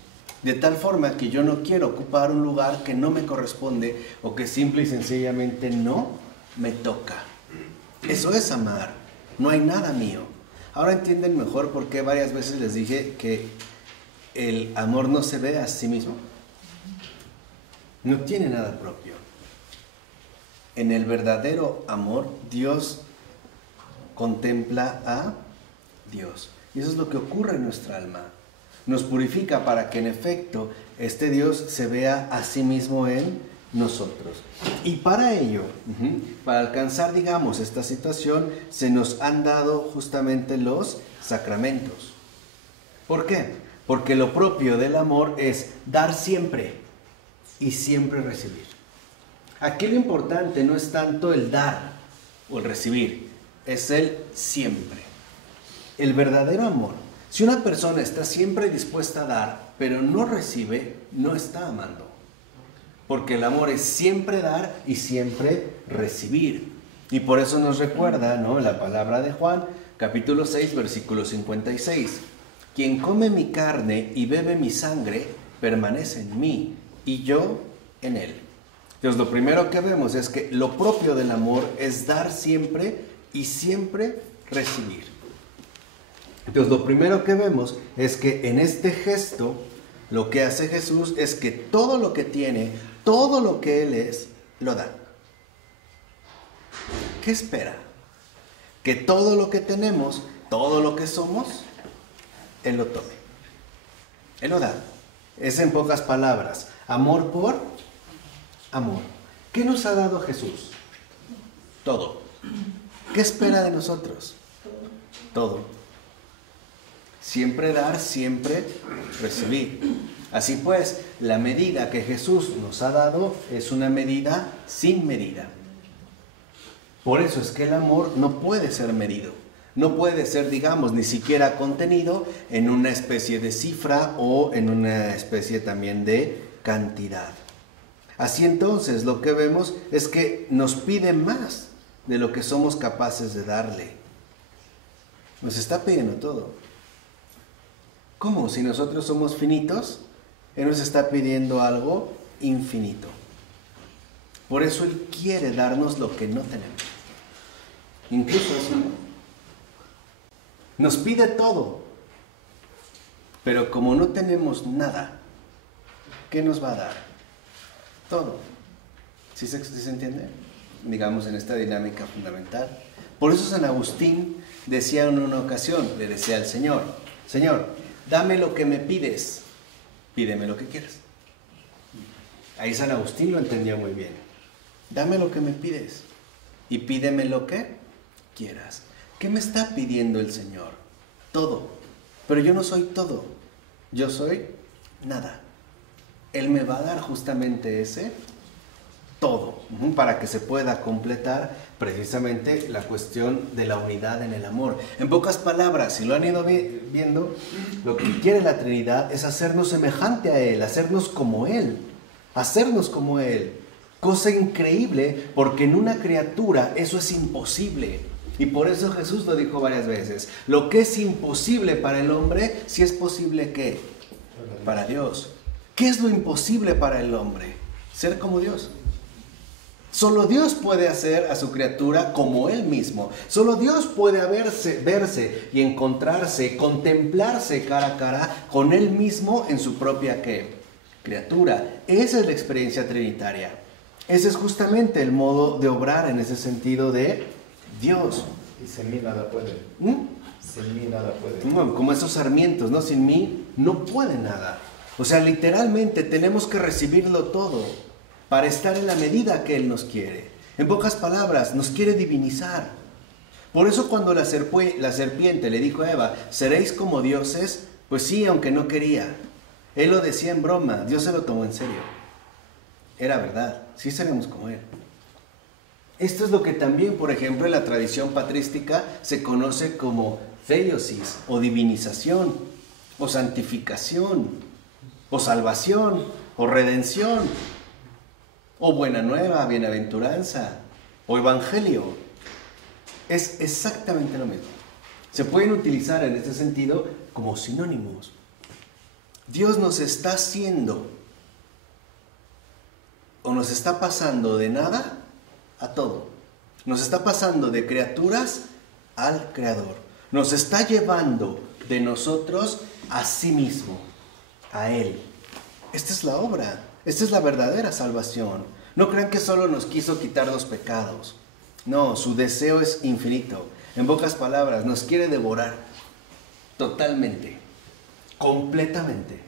De tal forma que yo no quiero ocupar un lugar que no me corresponde o que simple y sencillamente no me toca. Eso es amar. No hay nada mío. Ahora entienden mejor por qué varias veces les dije que el amor no se ve a sí mismo. No tiene nada propio. En el verdadero amor, Dios contempla a Dios. Y eso es lo que ocurre en nuestra alma. Nos purifica para que en efecto este Dios se vea a sí mismo en nosotros. Y para ello, para alcanzar, digamos, esta situación, se nos han dado justamente los sacramentos. ¿Por qué? Porque lo propio del amor es dar siempre y siempre recibir. Aquí lo importante no es tanto el dar o el recibir, es el siempre. El verdadero amor, si una persona está siempre dispuesta a dar, pero no recibe, no está amando. Porque el amor es siempre dar y siempre recibir. Y por eso nos recuerda, ¿no?, la palabra de Juan, capítulo 6, versículo 56. Quien come mi carne y bebe mi sangre, permanece en mí, y yo en él. Entonces, lo primero que vemos es que lo propio del amor es dar siempre y siempre recibir. Entonces, lo primero que vemos es que en este gesto, lo que hace Jesús es que todo lo que tiene, todo lo que Él es, lo da. ¿Qué espera? Que todo lo que tenemos, todo lo que somos, Él lo tome. Él lo da. Es en pocas palabras, amor por amor. ¿Qué nos ha dado Jesús? Todo. ¿Qué espera de nosotros? Todo. Siempre dar, siempre recibir. Así pues, la medida que Jesús nos ha dado es una medida sin medida. Por eso es que el amor no puede ser medido. No puede ser, digamos, ni siquiera contenido en una especie de cifra o en una especie también de cantidad. Así entonces, lo que vemos es que nos pide más de lo que somos capaces de darle. Nos está pidiendo todo. ¿Cómo? Si nosotros somos finitos, Él nos está pidiendo algo infinito. Por eso Él quiere darnos lo que no tenemos. Incluso eso. Nos pide todo. Pero como no tenemos nada, ¿qué nos va a dar? Todo. ¿Sí se entiende? Digamos, en esta dinámica fundamental. Por eso San Agustín decía en una ocasión, le decía al Señor, Señor, dame lo que me pides, pídeme lo que quieras. Ahí San Agustín lo entendió muy bien. Dame lo que me pides y pídeme lo que quieras. ¿Qué me está pidiendo el Señor? Todo. Pero yo no soy todo. Yo soy nada. Él me va a dar justamente ese todo, para que se pueda completar precisamente la cuestión de la unidad en el amor. En pocas palabras, si lo han ido viendo, lo que quiere la Trinidad es hacernos semejante a Él, hacernos como Él, cosa increíble, porque en una criatura eso es imposible. Y por eso Jesús lo dijo varias veces, lo que es imposible para el hombre, sí es posible ¿qué? Para Dios. ¿Qué es lo imposible para el hombre? Ser como Dios. Solo Dios puede hacer a su criatura como Él mismo. Solo Dios puede verse y encontrarse, contemplarse cara a cara con Él mismo en su propia ¿qué? Criatura. Esa es la experiencia trinitaria. Ese es justamente el modo de obrar en ese sentido de Dios. Y sin mí nada puede. Sin mí nada puede. Bueno, como esos sarmientos, ¿no? Sin mí no puede nada. O sea, literalmente tenemos que recibirlo todo para estar en la medida que Él nos quiere. En pocas palabras, nos quiere divinizar. Por eso cuando la serpiente le dijo a Eva, ¿seréis como dioses? Pues sí, aunque no quería. Él lo decía en broma, Dios se lo tomó en serio. Era verdad, sí seremos como Él. Esto es lo que también, por ejemplo, en la tradición patrística se conoce como theosis, o divinización, o santificación, o salvación, o redención, o buena nueva, bienaventuranza, o evangelio. Es exactamente lo mismo. Se pueden utilizar en este sentido como sinónimos. Dios nos está haciendo o nos está pasando de nada a todo. Nos está pasando de criaturas al Creador. Nos está llevando de nosotros a sí mismo, a Él. Esta es la obra. Esta es la verdadera salvación. No crean que solo nos quiso quitar los pecados. No, su deseo es infinito. En pocas palabras, nos quiere devorar totalmente, completamente.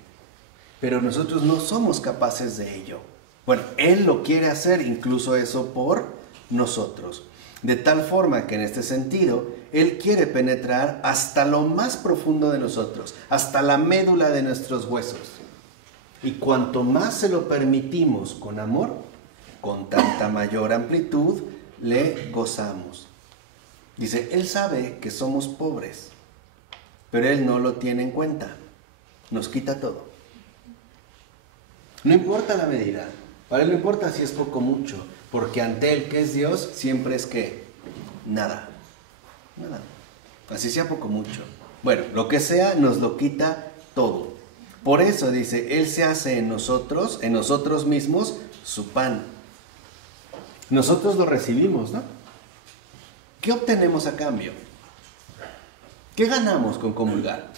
Pero nosotros no somos capaces de ello. Bueno, Él lo quiere hacer, incluso eso por nosotros. De tal forma que en este sentido, Él quiere penetrar hasta lo más profundo de nosotros, hasta la médula de nuestros huesos. Y cuanto más se lo permitimos con amor, con tanta mayor amplitud le gozamos. Dice, Él sabe que somos pobres, pero Él no lo tiene en cuenta. Nos quita todo. No importa la medida. Para Él no importa si es poco o mucho, porque ante Él, que es Dios, siempre es ¿qué? Nada. Nada. Así sea poco o mucho. Bueno, lo que sea, nos lo quita todo. Por eso dice, Él se hace en nosotros mismos, su pan. Nosotros lo recibimos, ¿no? ¿Qué obtenemos a cambio? ¿Qué ganamos con comulgar?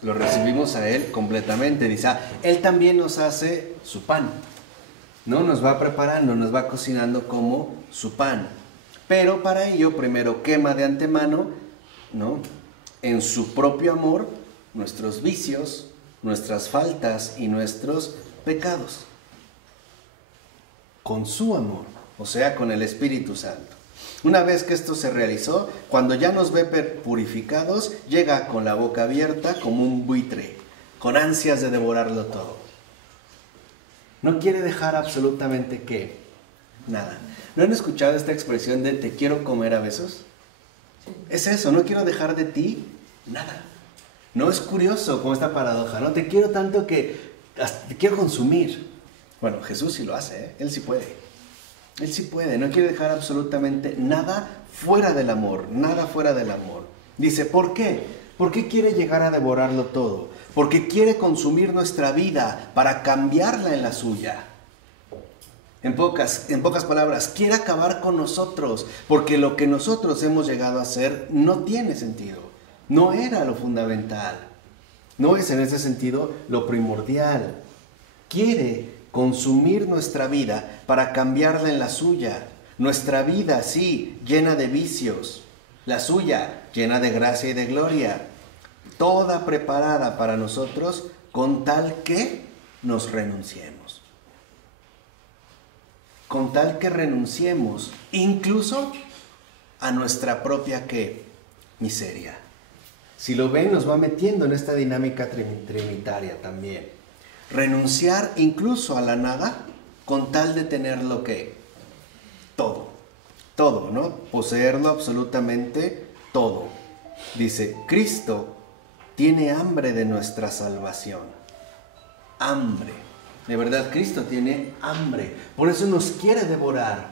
Lo recibimos a Él completamente. Dice, Él también nos hace su pan, ¿no? Nos va preparando, nos va cocinando como su pan. Pero para ello, primero quema de antemano, ¿no? En su propio amor, nuestros vicios, nuestras faltas y nuestros pecados. Con su amor, o sea, con el Espíritu Santo. Una vez que esto se realizó, cuando ya nos ve purificados, llega con la boca abierta como un buitre, con ansias de devorarlo todo. No quiere dejar absolutamente ¿qué? Nada. ¿No han escuchado esta expresión de te quiero comer a besos? Es eso, no quiero dejar de ti nada. No, es curioso como esta paradoja, ¿no? Te quiero tanto que hasta te quiero consumir. Bueno, Jesús sí lo hace, ¿eh? Él sí puede. Él sí puede, no quiere dejar absolutamente nada fuera del amor, nada fuera del amor. Dice, ¿por qué? ¿Por qué quiere llegar a devorarlo todo? Porque quiere consumir nuestra vida para cambiarla en la suya. En pocas palabras, quiere acabar con nosotros, porque lo que nosotros hemos llegado a hacer no tiene sentido. No era lo fundamental. No es en ese sentido lo primordial. Quiere consumir nuestra vida para cambiarla en la suya. Nuestra vida, sí, llena de vicios. La suya, llena de gracia y de gloria. Toda preparada para nosotros con tal que nos renunciemos. Con tal que renunciemos incluso a nuestra propia ¿qué? Miseria. Si lo ven, nos va metiendo en esta dinámica trinitaria también. Renunciar incluso a la nada con tal de tener lo que todo, ¿no? Poseerlo absolutamente todo. Dice, Cristo tiene hambre de nuestra salvación. Hambre. De verdad, Cristo tiene hambre. Por eso nos quiere devorar.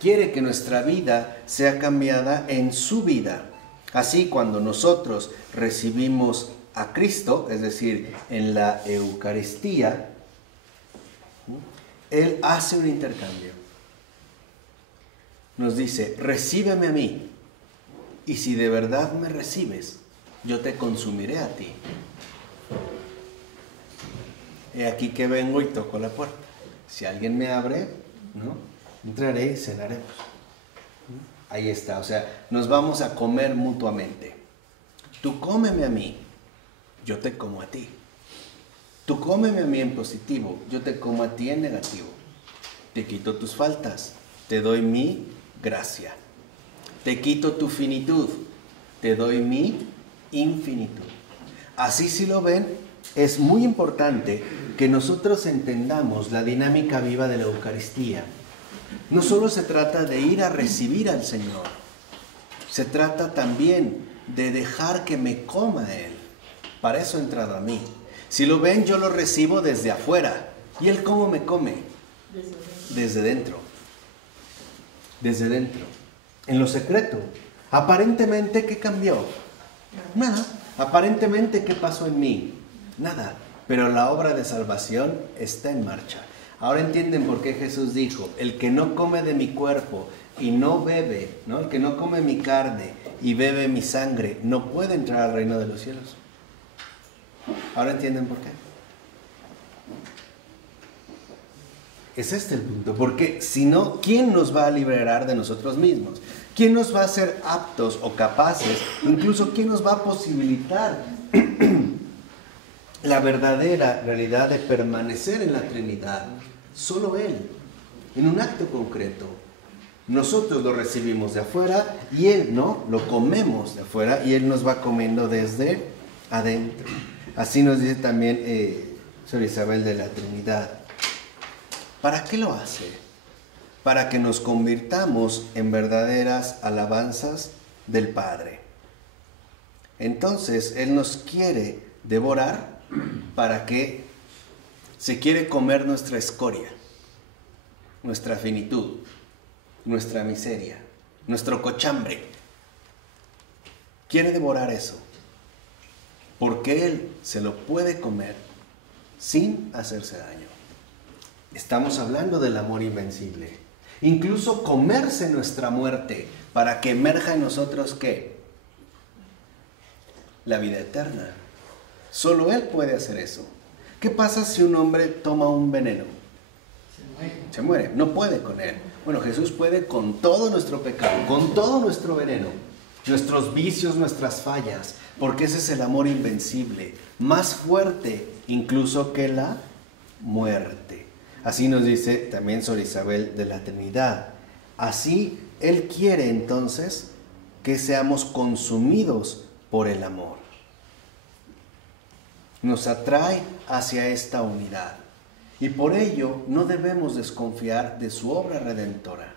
Quiere que nuestra vida sea cambiada en su vida. Así, cuando nosotros recibimos a Cristo, es decir, en la Eucaristía, Él hace un intercambio. Nos dice, recíbeme a mí, y si de verdad me recibes, yo te consumiré a ti. He aquí que vengo y toco la puerta. Si alguien me abre, ¿no?, entraré y cenaremos. Ahí está, o sea, nos vamos a comer mutuamente. Tú cómeme a mí, yo te como a ti. Tú cómeme a mí en positivo, yo te como a ti en negativo. Te quito tus faltas, te doy mi gracia. Te quito tu finitud, te doy mi infinitud. Así, si lo ven, es muy importante que nosotros entendamos la dinámica viva de la Eucaristía. No solo se trata de ir a recibir al Señor, se trata también de dejar que me coma Él. Para eso ha entrado a mí. Si lo ven, yo lo recibo desde afuera. ¿Y Él cómo me come? Desde dentro. Desde dentro. En lo secreto. Aparentemente, ¿qué cambió? Nada. Aparentemente, ¿qué pasó en mí? Nada. Pero la obra de salvación está en marcha. Ahora entienden por qué Jesús dijo, el que no come de mi cuerpo y no bebe, ¿no?, el que no come mi carne y bebe mi sangre, no puede entrar al reino de los cielos. Ahora entienden por qué. Es este el punto, porque si no, ¿quién nos va a liberar de nosotros mismos? ¿Quién nos va a hacer aptos o capaces? Incluso, ¿quién nos va a posibilitar la verdadera realidad de permanecer en la Trinidad? Solo Él, en un acto concreto. Nosotros lo recibimos de afuera y Él, ¿no?, lo comemos de afuera y Él nos va comiendo desde adentro. Así nos dice también Sor Isabel de la Trinidad. ¿Para qué lo hace? Para que nos convirtamos en verdaderas alabanzas del Padre. Entonces, Él nos quiere devorar para que se quiere comer nuestra escoria, nuestra finitud, nuestra miseria, nuestro cochambre. Quiere devorar eso, porque Él se lo puede comer sin hacerse daño. Estamos hablando del amor invencible. Incluso comerse nuestra muerte para que emerja en nosotros, ¿qué? La vida eterna. Solo Él puede hacer eso. ¿Qué pasa si un hombre toma un veneno? Se muere. No puede con él. Bueno, Jesús puede con todo nuestro pecado, con todo nuestro veneno, nuestros vicios, nuestras fallas, porque ese es el amor invencible, más fuerte incluso que la muerte. Así nos dice también Sor Isabel de la Trinidad. Así Él quiere entonces que seamos consumidos por el amor. Nos atrae hacia esta unidad y por ello no debemos desconfiar de su obra redentora.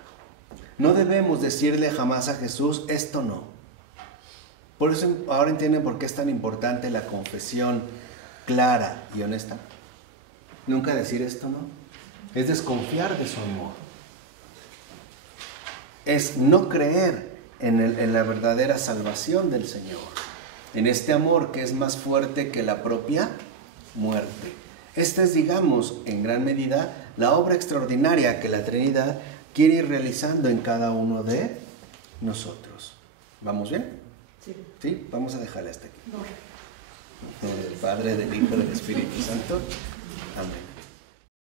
No debemos decirle jamás a Jesús, esto no. Por eso ahora entienden por qué es tan importante la confesión clara y honesta. Nunca decir esto no. Es desconfiar de su amor. Es no creer en la verdadera salvación del Señor. En este amor que es más fuerte que la propia muerte. Esta es, digamos, en gran medida, la obra extraordinaria que la Trinidad quiere ir realizando en cada uno de nosotros. ¿Vamos bien? Sí. ¿Sí? Vamos a dejarle hasta aquí. No. En nombre del Padre, del Hijo y del Espíritu Santo. Amén.